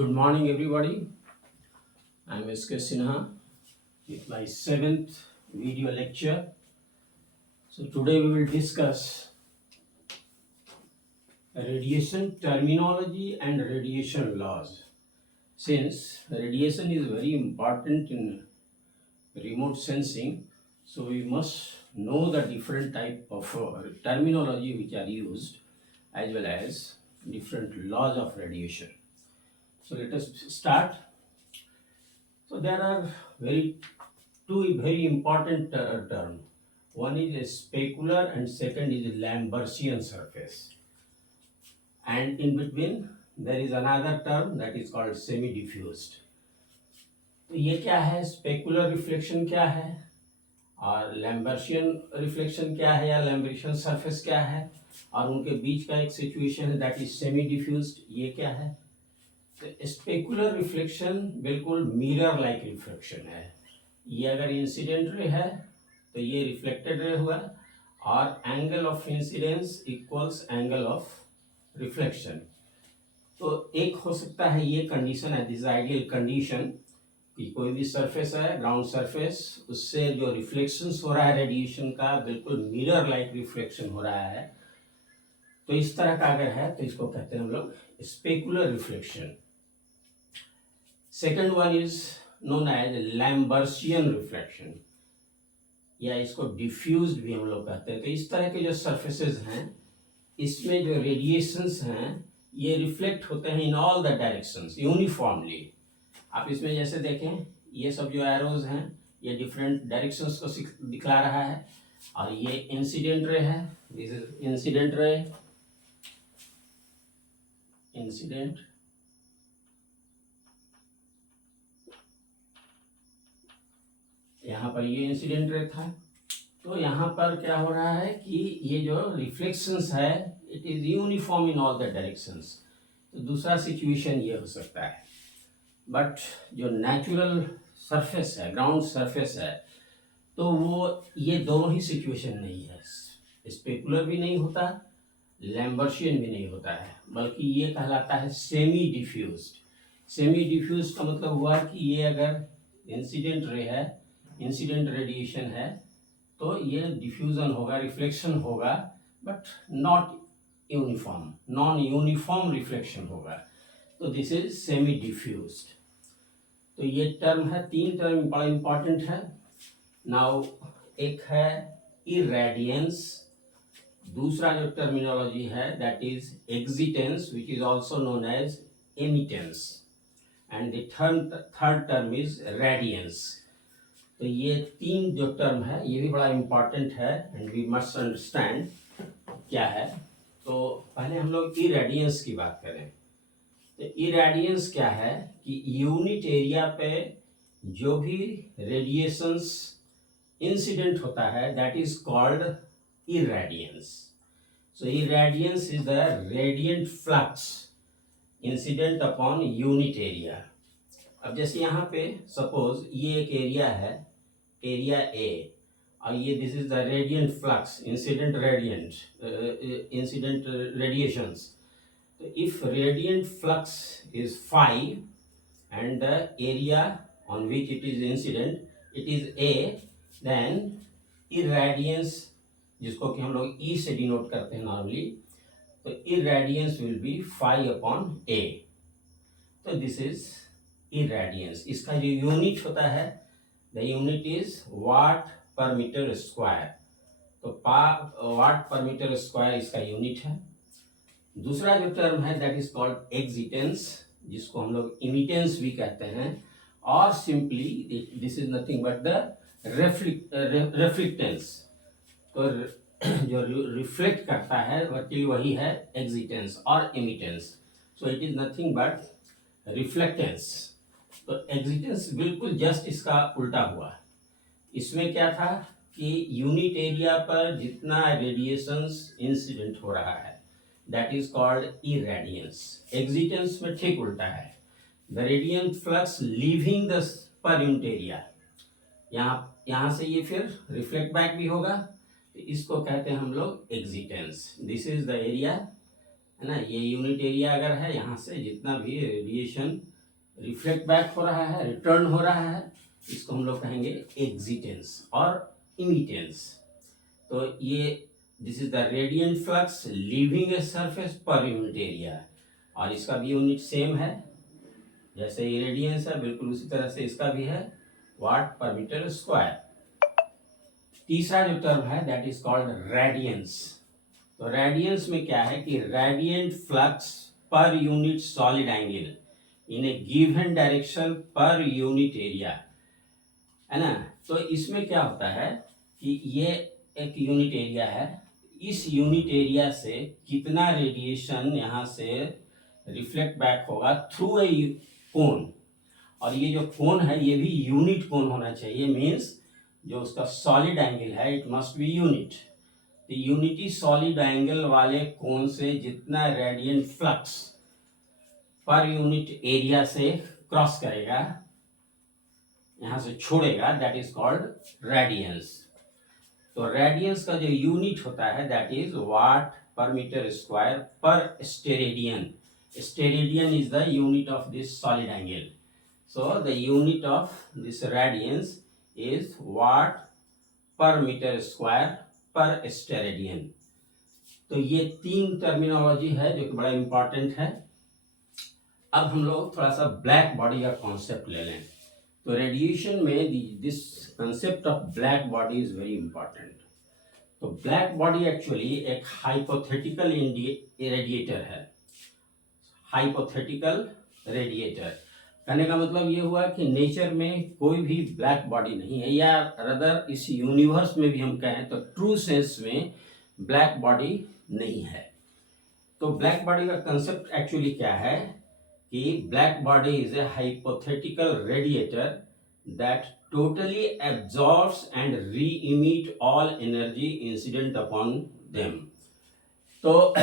Good morning, everybody. I'm S.K. Sinha with my 7th video lecture. So, today we will discuss radiation terminology and radiation laws. Since radiation is very important in remote sensing, so we must know the different type of terminology which are used as well as different laws of radiation. So, let us start. So there are two very important term. One is a specular and second is a Lambertian surface. And in between there is another term that is called semi-diffused. तो ये क्या है, specular reflection क्या है और लैम्बर्शियन reflection क्या है या लैम्बर्शियन सरफेस क्या है और उनके बीच का एक सिचुएशन है दैट इज सेमी डिफ्यूज्ड, ये क्या है। तो स्पेकुलर रिफ्लेक्शन बिल्कुल मिरर लाइक रिफ्लेक्शन है। ये अगर इंसिडेंट रे है तो ये रिफ्लेक्टेड रे हुआ और angle of incidence equals angle of reflection. तो एक हो सकता है ये कंडीशन है, दिस आइडियल कंडीशन, कि कोई भी सरफेस है ग्राउंड सरफेस, उससे जो रिफ्लेक्शंस हो रहा है रेडिएशन का बिल्कुल मिरर लाइक रिफ्लेक्शन हो रहा है। तो इस तरह का अगर है तो इसको कहते हैं हम लोग specular reflection. Second one is known as Lambertian reflection या इसको डिफ्यूज्ड भी हम लोग कहते हैं। तो इस तरह के जो सरफेसेस हैं इसमें जो रेडिएशंस हैं ये रिफ्लेक्ट होते हैं in all the directions uniformly. आप इसमें जैसे देखें ये सब जो एरोज हैं ये डिफरेंट डायरेक्शंस को दिखला रहा है और ये इंसिडेंट रे है, this is incident ray, incident, यहाँ पर ये इंसिडेंट रे था। तो यहाँ पर क्या हो रहा है कि ये जो रिफ्लेक्शंस है it is uniform in all the directions. तो दूसरा सिचुएशन ये हो सकता है। बट जो नेचुरल सरफेस है, ग्राउंड सरफेस है, तो वो ये दोनों ही सिचुएशन नहीं है, स्पेकुलर भी नहीं होता, लैम्बर्शियन भी नहीं होता है, बल्कि ये कहलाता है सेमी डिफ्यूज्ड। सेमी डिफ्यूज्ड का मतलब हुआ कि ये अगर इंसिडेंट रे है, इंसिडेंट रेडिएशन है, तो ये डिफ्यूजन होगा, रिफ्लेक्शन होगा, but not uniform, non uniform reflection होगा। तो दिस इज सेमी डिफ्यूज्ड। तो ये टर्म है, तीन टर्म बड़ा इंपॉर्टेंट है। नाउ एक है इरेडियंस, दूसरा जो टर्मिनोलॉजी है that is exitance which is also known as emittance, and the third term is radiance. तो ये तीन जो टर्म है ये भी बड़ा इंपॉर्टेंट है एंड वी मस्ट अंडरस्टैंड क्या है। तो पहले हम लोग इरेडियंस की बात करें। तो इरेडियंस क्या है कि यूनिट एरिया पे जो भी रेडिएशंस इंसिडेंट होता है that is called irradiance. So irradiance is the radiant flux incident upon unit area. अब जैसे यहाँ पे सपोज ये एक एरिया है, एरिया ए, और ये this is the radiant flux, incident radiant, incident radiations. So if radiant flux is phi and the area on which it is incident it is A, then irradiance, जिसको कि हम लोग E से denote करते हैं normally, तो irradiance will be phi upon A। तो this is irradiance। इसका जो यूनिट होता है द यूनिट इज वाट पर मीटर स्क्वायर। तो वाट पर मीटर स्क्वायर इसका यूनिट है। दूसरा जो टर्म है दैट इज कॉल्ड एक्सिटेंस, जिसको हम लोग इमिटेंस भी कहते हैं, और simply this is nothing but the reflectance. तो जो रिफ्लेक्ट करता है वही है एक्सिटेंस और immittance. So it is nothing but reflectance. तो एक्सिटेंस बिल्कुल जस्ट इसका उल्टा हुआ। इसमें क्या था कि यूनिट एरिया पर जितना रेडिएशंस इंसिडेंट हो रहा है दैट इज कॉल्ड इरेडियंस। एक्सिटेंस में ठीक उल्टा है, the radiant flux leaving the per unit area, यहाँ से ये फिर रिफ्लेक्ट बैक भी होगा, तो इसको कहते हैं हम लोग एक्सिटेंस। दिस इज द एरिया है ना। ये यूनिट एरिया अगर है, यहाँ से जितना भी रेडिएशन रिफ्लेक्ट बैक हो रहा है, रिटर्न हो रहा है, इसको हम लोग कहेंगे एक्जिटेंस और इमिटेंस। तो ये this is the radiant flux leaving a surface per unit area, और इसका भी यूनिट सेम है, जैसे ये रेडियंस है बिल्कुल उसी तरह से इसका भी है, वाट पर मीटर स्क्वायर। तीसरा जो टर्म है दैट इज कॉल्ड रेडियंस। तो रेडियंस में क्या है कि radiant flux per unit solid angle in A given direction per unit area, है ना। तो इसमें क्या होता है कि ये एक यूनिट एरिया है, इस यूनिट एरिया से कितना रेडिएशन यहाँ से रिफ्लेक्ट बैक होगा थ्रू ए कोन, और ये जो कोन है ये भी यूनिट कोन होना चाहिए, मीन्स जो उसका सॉलिड एंगल है इट मस्ट बी यूनिट। तो यूनिटी सॉलिड एंगल वाले कोन से जितना radiant flux per unit area से क्रॉस करेगा, यहां से छोड़ेगा, दैट इज कॉल्ड रेडियंस। तो रेडियंस का जो यूनिट होता है दैट इज वाट पर मीटर स्क्वायर पर steradian. Steradian is the unit of this solid angle, so the unit of this radians is watt per meter square पर steradian. तो ये तीन टर्मिनोलॉजी है जो कि बड़ा इंपॉर्टेंट है। अब हम लोग थोड़ा सा ब्लैक बॉडी का कॉन्सेप्ट ले लें। तो रेडिएशन में this concept of black body is very important. तो ब्लैक बॉडी एक्चुअली एक हाइपोथेटिकल रेडिएटर है। हाइपोथेटिकल रेडिएटर कहने का मतलब ये हुआ कि नेचर में कोई भी ब्लैक बॉडी नहीं है, या रदर इस यूनिवर्स में भी हम कहें तो ट्रू सेंस में ब्लैक बॉडी नहीं है। तो ब्लैक बॉडी का कंसेप्ट एक्चुअली क्या है कि black body is a hypothetical radiator that totally absorbs and re emit all energy incident upon them. तो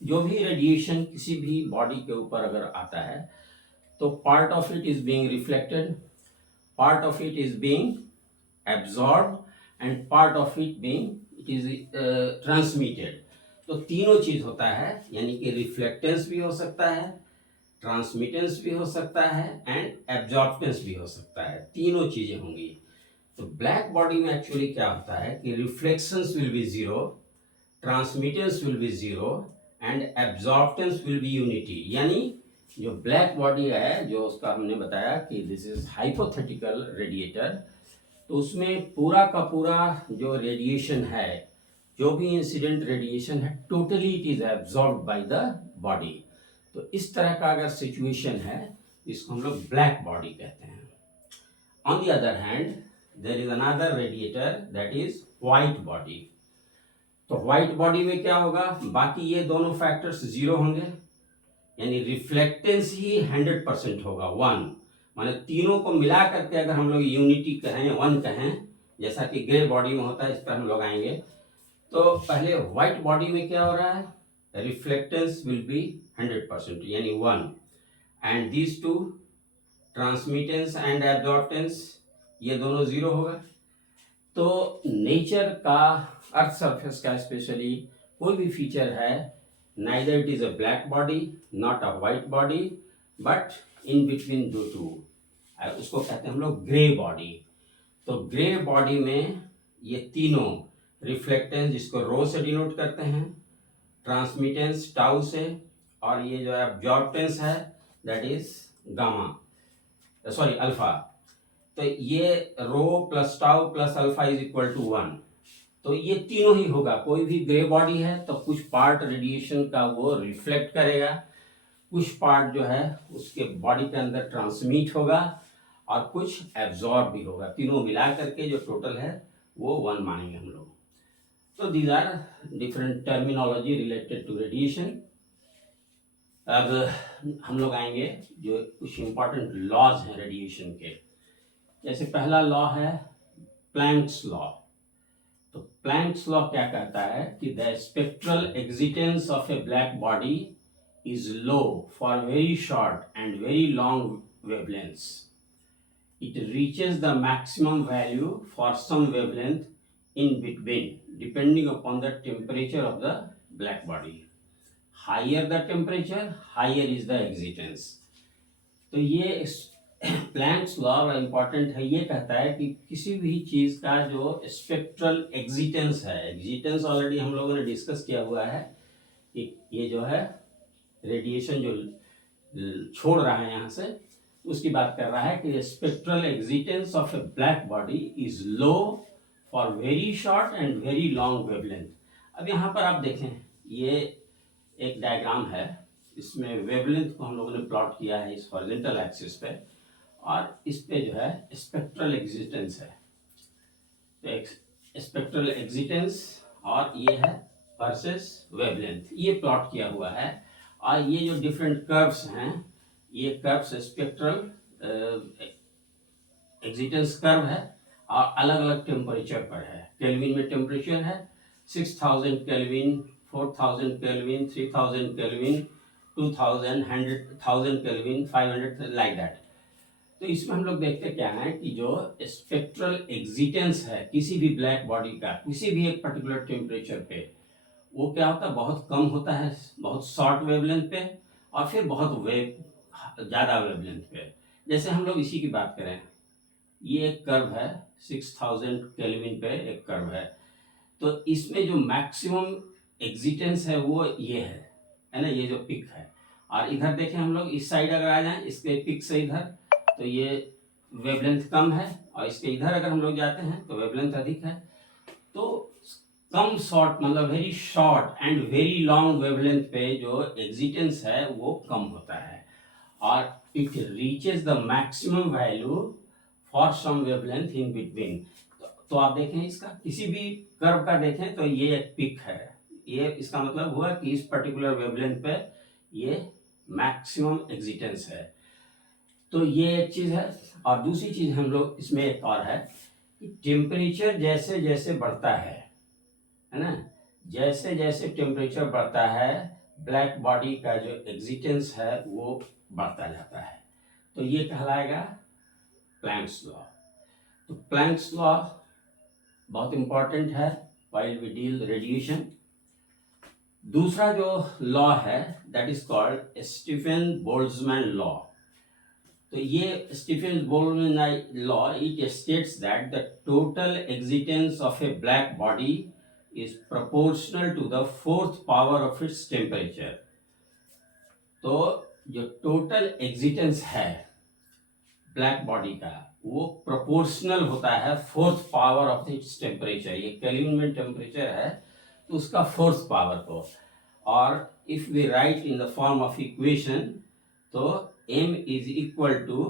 जो भी रेडिएशन किसी भी बॉडी के ऊपर अगर आता है तो part of it is being reflected, part of it is being absorbed and part of it is transmitted। तो तीनों चीज होता है, यानी कि रिफ्लेक्टेंस भी हो सकता है, ट्रांसमिटेंस भी हो सकता है एंड एब्जॉर्बटेंस भी हो सकता है, तीनों चीजें होंगी। तो ब्लैक बॉडी में एक्चुअली क्या होता है कि reflections will be zero, transmittance will be zero and absorbtance will be unity. यानी जो ब्लैक बॉडी है, जो उसका हमने बताया कि दिस इज हाइपोथेटिकल रेडिएटर, तो उसमें पूरा का पूरा जो रेडिएशन है, जो भी इंसिडेंट रेडिएशन है, totally it is absorbed by the body. तो इस तरह का अगर सिचुएशन है इसको हम लोग ब्लैक बॉडी कहते हैं। On the other hand there is another radiator that is white body. तो व्हाइट बॉडी में क्या होगा, बाकी ये दोनों फैक्टर्स जीरो होंगे, यानी रिफ्लेक्टेंस ही 100% होगा, 1, माने तीनों को मिला करके अगर हम लोग यूनिटी कहें, 1 कहें, जैसा कि ग्रे बॉडी में होता है, इस पर हम लोग आएंगे। तो पहले व्हाइट बॉडी में क्या हो रहा है, रिफ्लेक्टेंस विल बी 100% यानी 1, and these two transmittance and absorbtance ये दोनों जीरो होगा। तो नेचर का, अर्थ सरफेस का स्पेशली कोई भी फीचर है, neither it is a black body not a white body but in between the two, उसको कहते हैं हम लोग ग्रे बॉडी। तो ग्रे बॉडी में ये तीनों रिफ्लेक्टेंस, जिसको रो से डिनोट करते हैं, ट्रांसमिटेंस टाउ से, और ये जो एब्जॉर्बटेंस है that is gamma, sorry alpha. तो ये rho plus tau plus alpha is equal to 1। तो ये तीनों ही होगा। कोई भी ग्रे बॉडी है तो कुछ पार्ट रेडिएशन का वो रिफ्लेक्ट करेगा, कुछ पार्ट जो है उसके बॉडी के अंदर ट्रांसमिट होगा और कुछ एब्जॉर्ब भी होगा। तीनों मिला करके जो टोटल है वो 1 मानेंगे हम लोग। तो these are different terminology related to radiation. अब हम लोग आएंगे जो कुछ इंपॉर्टेंट लॉज हैं रेडिएशन के। जैसे पहला लॉ है प्लैंक्स लॉ। तो प्लैंक्स लॉ क्या कहता है कि the spectral exitance of a black body is low for very short and very long wavelengths. It reaches the maximum value for some wavelength in between depending upon the temperature of the black body. Higher the temperature higher is the exitance. तो ये planks law important है, ये कहता है कि किसी भी चीज का जो स्पेक्ट्रल एग्जिटेंस है, एग्जिटेंस ऑलरेडी हम लोगों ने डिस्कस किया हुआ है कि ये जो है रेडिएशन जो छोड़ रहा है यहाँ से, उसकी बात कर रहा है कि spectral exitance of a black body is low for very short and very long wavelength. अब यहाँ पर आप देखें, ये एक डायग्राम है, इसमें वेवलेंथ को हम लोगों ने प्लॉट किया है इस हॉरिजॉन्टल एक्सिस पे, और इस पे जो है स्पेक्ट्रल एग्जिटेंस है। तो स्पेक्ट्रल एग्जिटेंस और ये है वर्सेस वेवलेंथ, ये प्लॉट किया हुआ है। और ये जो डिफरेंट कर्व्स हैं, ये कर्व्स स्पेक्ट्रल एग्जिटेंस कर्व है और अलग अलग टेम्परेचर पर है। केल्विन में टेम्परेचर है 6000 kelvin, 4000 kelvin, 3000 kelvin, 2000, 1000 kelvin, 500, like that. तो इसमें हम लोग देखते क्या है कि जो स्पेक्ट्रल एग्जिटेंस है किसी भी ब्लैक बॉडी का किसी भी एक पर्टिकुलर टेम्परेचर पे, वो क्या होता है, बहुत कम होता है, बहुत शॉर्ट वेवलेंथ पे, और फिर बहुत ज़्यादा वेवलेंथ पे। जैसे हम लोग इसी की बात करें, ये एक कर्व है 6000 केल्विन पे एक कर्व है, तो इसमें जो मैक्सिमम एग्जिटेंस है वो ये है ना, ये जो पिक है। और इधर देखें हम लोग, इस साइड अगर आ जाएं इसके पिक से इधर, तो ये वेवलेंथ कम है, और इसके इधर अगर हम लोग जाते हैं तो वेवलेंथ अधिक है। तो कम शॉर्ट मतलब very short and very long wavelength पे जो एग्जिटेंस है वो कम होता है, और it reaches the maximum value for some wavelength in between. तो आप देखें इसका किसी भी कर्व का देखें तो ये एक पिक है, ये इसका मतलब हुआ कि इस पर्टिकुलर वेवलेंथ पे ये मैक्सिमम एग्जिटेंस है। तो ये एक चीज है। और दूसरी चीज हम लोग इसमें एक और है कि टेम्परेचर जैसे जैसे बढ़ता है ना, जैसे जैसे टेम्परेचर बढ़ता है ब्लैक बॉडी का जो एग्जिटेंस है वो बढ़ता जाता है। तो ये कहलाएगा प्लैंक्स लॉ। तो प्लैंक्स लॉ बहुत इंपॉर्टेंट है व्हाइल वी डील रेडिएशन। दूसरा जो लॉ है that is called Stefan Boltzmann law. तो ये Stefan Boltzmann law it states that the total exitance of a black body is proportional to the fourth power of its temperature। तो जो total एग्जिटेंस है black body का वो proportional होता है fourth power of its temperature. ये kelvin में temperature है तो उसका फोर्थ पावर को, और if we write in the form of equation तो m is equal to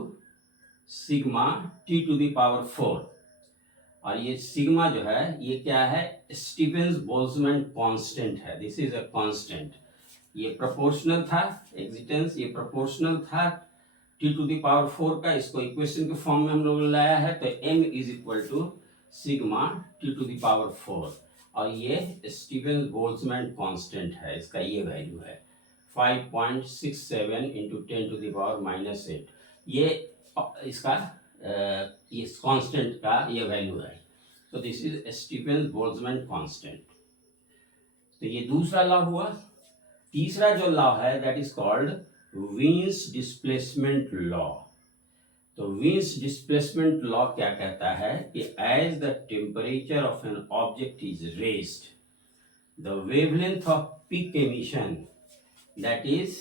sigma t to the power 4। और ये सिग्मा जो है ये क्या है, स्टीफेंस बोल्ट्जमैन कांस्टेंट है, दिस इज अ कांस्टेंट। ये प्रोपोर्शनल था एग्जिटेंस, ये प्रोपोर्शनल था t टू द पावर 4 का, इसको इक्वेशन के फॉर्म में हम लोग लाया है तो m is equal to sigma t to the power 4, और ये स्टीफेंस बोल्ट्जमैन कांस्टेंट है, इसका ये वैल्यू है 5.67 इंटू 10 टू द पावर -8। ये इसका ये कांस्टेंट का ये वैल्यू है। तो this is Stefan's Boltzmann constant. तो ये दूसरा लॉ हुआ। तीसरा जो लॉ है that is called Wien's displacement law. तो वीन्स डिस्प्लेसमेंट लॉ क्या कहता है कि as the temperature of an object is raised the wavelength of peak emission that is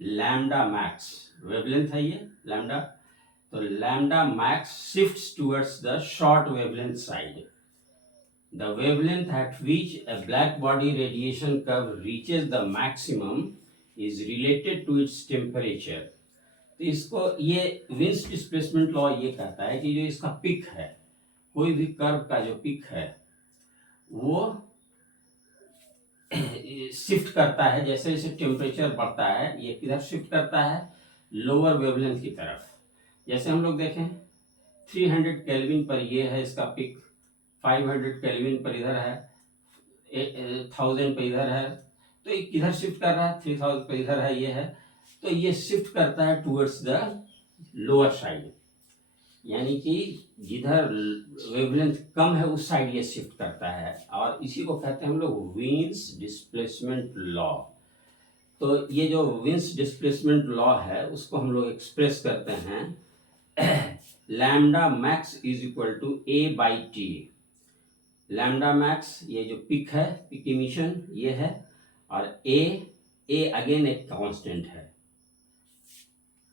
lambda max, wavelength है ये लैम्डा, तो lambda max shifts towards the short wavelength side. The wavelength at which a black body radiation curve reaches the maximum is related to its temperature। तो इसको ये wins displacement law ये कहता है कि जो इसका पिक है, कोई भी कर्व का जो पिक है वो शिफ्ट करता है, जैसे जैसे टेम्परेचर बढ़ता है ये किधर शिफ्ट करता है, लोअर वेवलेंथ की तरफ। जैसे हम लोग देखें 300 केल्विन पर ये है इसका पिक, 500 केल्विन पर इधर है, 1000 पर इधर है, तो ये किधर शिफ्ट कर रहा है, 3000 पर इधर है ये है, तो ये शिफ्ट करता है टुवर्ड्स द लोअर साइड, यानी कि जिधर वेवलेंथ कम है उस साइड ये शिफ्ट करता है, और इसी को कहते हैं हम लोग वीन्स डिस्प्लेसमेंट लॉ। तो ये जो विंस डिस्प्लेसमेंट लॉ है उसको हम लोग एक्सप्रेस करते हैं lambda max is equal to a by T. Lambda max ये जो पिक है, पिक इमिशन ये है, और ए अगेन एक कांस्टेंट है,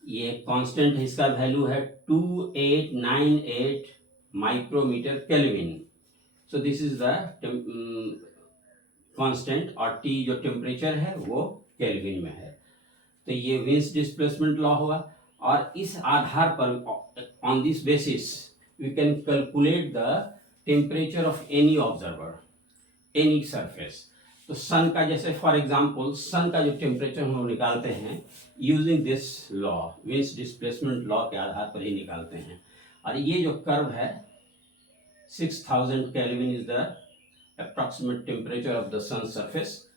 ये कांस्टेंट है, इसका वैल्यू है 2898 micrometre kelvin. So this is the constant, और टी जो टेम्परेचर है वो केल्विन में है। तो ये विंस डिस्प्लेसमेंट लॉ होगा, और इस आधार पर on this basis we can calculate the temperature of any observer, any surface. तो सन का, जैसे फॉर एग्जांपल सन का जो टेम्परेचर हम लोग निकालते हैं using this law, wins displacement law के आधार पर ही निकालते हैं। और ये जो कर्व है 6000 kelvin is the approximate temperature of the sun surface.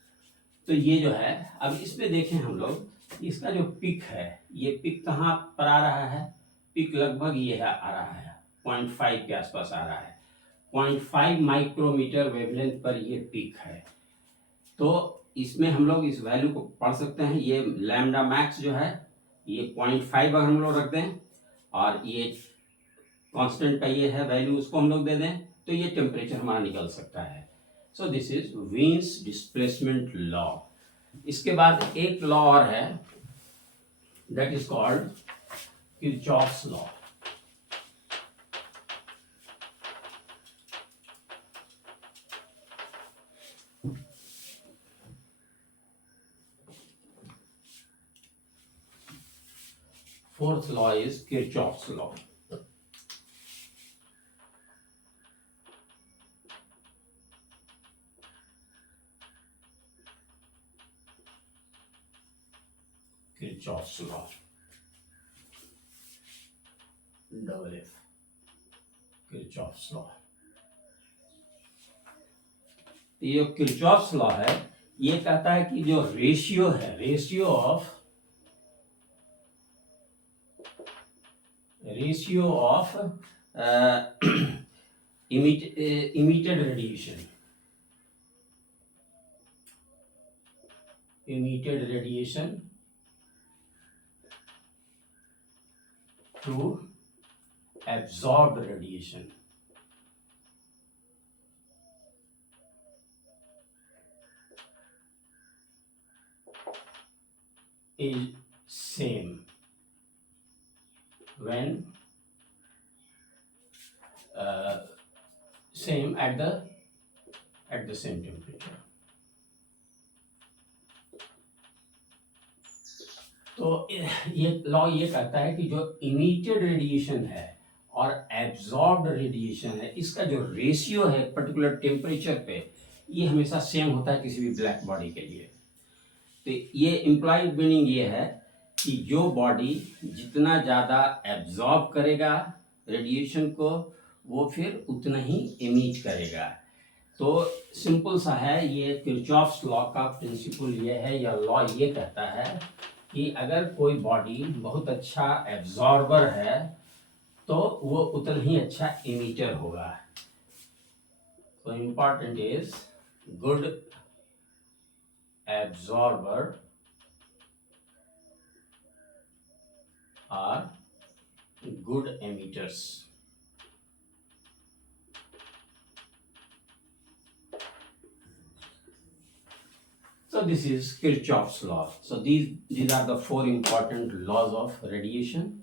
तो ये जो है, अब इसमें देखें हम लोग, इसका जो पिक है, ये पिक कहाँ पर आ रहा है, पिक लगभग ये है, आ रहा है 0.5 के आसपास आ रहा है, 0.5 माइक्रोमीटर वेवलेंथ पर ये पिक है। तो इसमें हम लोग इस वैल्यू को पढ़ सकते हैं, ये लैम्डा मैक्स जो है ये 0.5 अगर हम लोग रख दें, और ये कांस्टेंट का ये है वैल्यू, उसको हम लोग दे दें, तो ये टेम्परेचर हमारा निकल सकता है। सो this is wins displacement law. इसके बाद एक लॉ और है, that is called Kirchhoff's law. Fourth law is Kirchhoff's law. Kirchhoff's law. Double F. Kirchhoff's law. ये किरचॉफ्स लॉ है, ये कहता है कि जो रेशियो है, ratio of emitted radiation to absorbed radiation is same when same at the same temperature. तो ये लॉ ये कहता है कि जो इमिटेड रेडिएशन है और एब्जॉर्ब्ड रेडिएशन है, इसका जो रेशियो है पर्टिकुलर टेम्परेचर पे, ये हमेशा सेम होता है किसी भी ब्लैक बॉडी के लिए। तो ये इम्प्लाइड मीनिंग ये है कि जो बॉडी जितना ज़्यादा एब्जॉर्ब करेगा रेडिएशन को, वो फिर उतना ही इमिट करेगा। तो सिंपल सा है, ये किरचॉफ्स लॉ का प्रिंसिपल ये है, या लॉ ये कहता है कि अगर कोई बॉडी बहुत अच्छा एब्जॉर्बर है तो वो उतना ही अच्छा इमिटर होगा। तो important is good absorber are good emitters. So this is Kirchhoff's law. So these are the 4 important laws of radiation.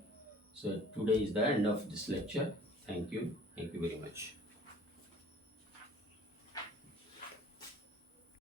So today is the end of this lecture. Thank you very much.